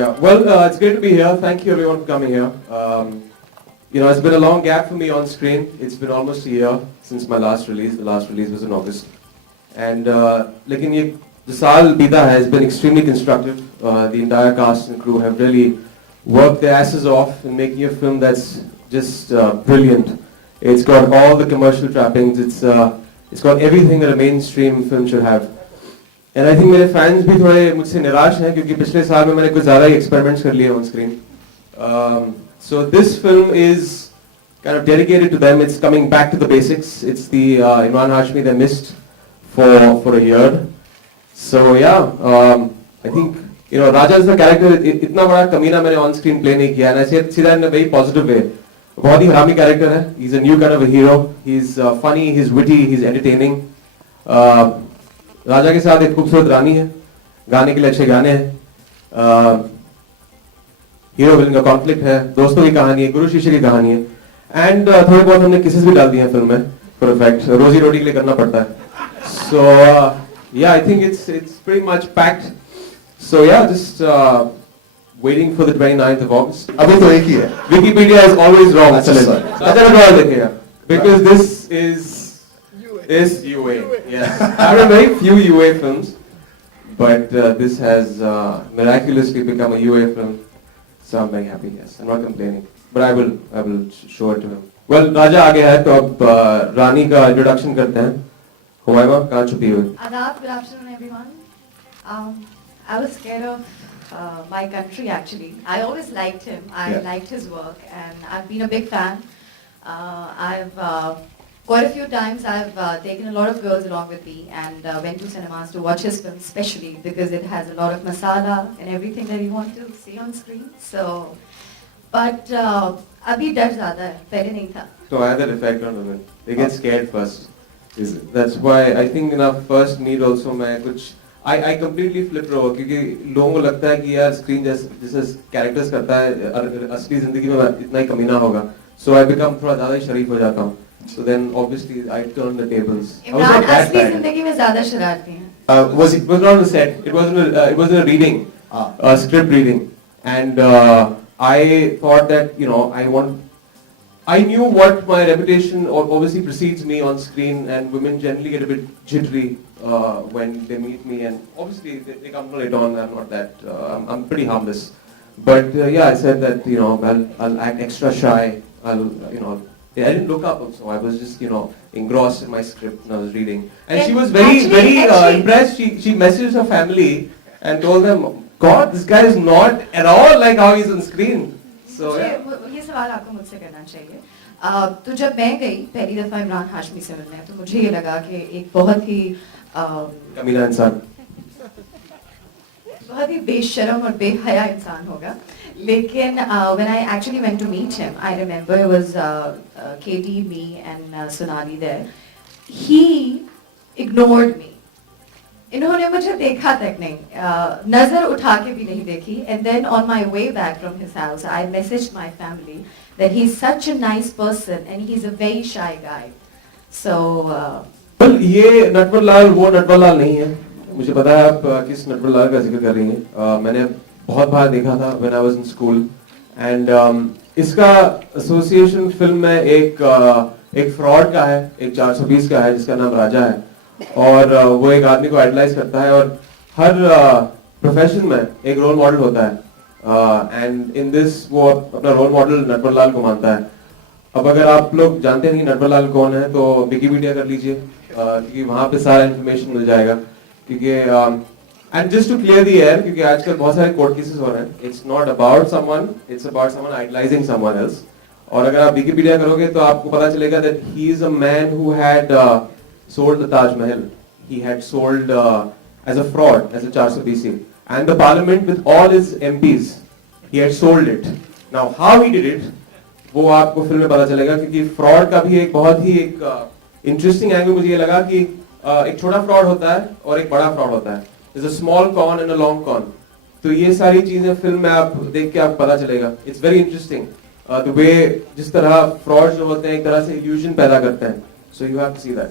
Yeah, well, it's great to be here. Thank you everyone for coming here. It's been a long gap for me on screen. It's been almost a year since my last release. The last release was in August. And लेकिन ये जो साल बीता has been extremely constructive. The entire cast and crew have really worked their asses off in making a film that's just brilliant. It's got all the commercial trappings. It's got everything that a mainstream film should have. And I think मेरे fans भी थोड़े मुझसे निराश हैं क्योंकि पिछले साल में मैंने कुछ ज़्यादा ही experiments कर लिए on screen. So this film is kind of dedicated to them. It's coming back to the basics. It's the Imran Hashmi they missed for a year. So yeah, I think Raja is the character. इतना बड़ा कमीना मैंने on screen play नहीं किया. And I say that in a very positive way. बहुत ही हरामी character है. He's a new kind of a hero. He's funny. He's witty. He's entertaining. राजा के साथ एक खूबसूरत रानी है, गाने के लिए अच्छे गाने हैं, हीरो विलन का कॉन्फ्लिक्ट है, दोस्तों की कहानी है, गुरु शिष्य की कहानी है, एंड थोड़े बहुत हमने किसेस भी डाल दिए हैं फिल्म में फॉर इफेक्ट, रोजी रोटी के लिए करना पड़ता है. So yeah I think it's pretty much packed. So yeah just waiting for the 29th of August. अभी तो एक ही है. Wikipedia is always wrong. अच्छा अच्छा लगा देखेगा because this is UA. Yes. I've done very few UA films, but this has miraculously become a UA film. So I'm very happy. Yes, I'm not complaining, but I will show it to him. Well, Raja आ गया है तो अब रानी का introduction करते हैं. हुमायूं कहाँ छुपी हुई? Adab, good afternoon everyone. I was scared of my country actually. I always liked him. I liked his work, and I've been a big fan. I've quite a few times I've taken a lot of girls along with me and went to cinemas to watch his film, especially because it has a lot of masala and everything that you want to see on screen. So, but abhi dar zyada hai, pehle nahi tha. So I had that effect on women. They get scared first. That's why I think in our first meet also I completely flipped over क्योंकि लोगों को लगता है कि यार screen जैसे characters करता है असली जिंदगी में इतना ही कमीना होगा. So I become थोड़ा ज़्यादा ही शरीफ हो जाता हूँ. So then obviously I turned the tables. Imran असली जिंदगी में ज़्यादा शरारती हैं. It was not on the set. It was a reading, a script reading, and I thought that I knew what my reputation obviously precedes me on screen, and women generally get a bit jittery when they meet me, and obviously they come late on. I'm not that. I'm pretty harmless, but yeah, I said that I'll act extra shy. I didn't look up also. I was just engrossed in my script and I was reading. And she was very impressed. She messaged her family and told them, God, this guy is not at all like how he's on screen. So ये सवाल आपको मुझसे करना चाहिए. तो जब मैं गई पहली दफा इमरान हाशमी से मिलने तो मुझे ये लगा कि एक बहुत ही कमीना इंसान, बहुत ही बेशरम और बेहया इंसान होगा. लेकिन when I actually went to meet him, I remember it was Katie, me and Sonali there. He ignored me. इन्होंने मुझे देखा तक नहीं, नजर उठा के भी नहीं देखी. And then on my way back from his house, I messaged my family that he's such a nice person and he's a very shy guy. So well, ये नटवर लाल वो नटवर लाल नहीं है. मुझे पता है आप किस नटवर लाल का जिक्र कर रही हैं. मैंने बहुत बार देखा था when I was in school, and इसका एसोसिएशन फिल्म में एक फ्रॉड का है, एक 420 का है जिसका नाम राजा है, और वो एक आदमी को आइडलाइज करता है और हर प्रोफेशन में एक रोल मॉडल होता है, एंड इन दिस वो अपना रोल मॉडल नटवर लाल को मानता है. अब अगर आप लोग जानते नहीं नटवर लाल कौन है तो विकिपीडिया कर लीजिए क्योंकि वहां पे सारा इन्फॉर्मेशन मिल जाएगा. क्योंकि And just to clear the air, क्योंकि आजकल बहुत सारे कोर्ट केसेस हो रहे हैं. It's not about someone, it's about someone idolizing someone else. और अगर आप विकिपीडिया करोगे तो आपको पता चलेगा that he is a man who had sold the Taj Mahal. He had sold as a fraud, as a 420, and the parliament with all his MPs, he had sold it. Now how he did it, वो आपको film में पता चलेगा क्योंकि fraud का भी एक बहुत ही इंटरेस्टिंग एंगल मुझे ये लगा कि एक छोटा फ्रॉड होता है और एक बड़ा फ्रॉड होता है. There's a small con and a long con. तो ये सारी चीजें फिल्म में आप देख के आपको पता चलेगा. It's very interesting. The way जिस तरह फ्रॉड जो होते हैं एक तरह से illusion पैदा करते हैं. So you have to see that.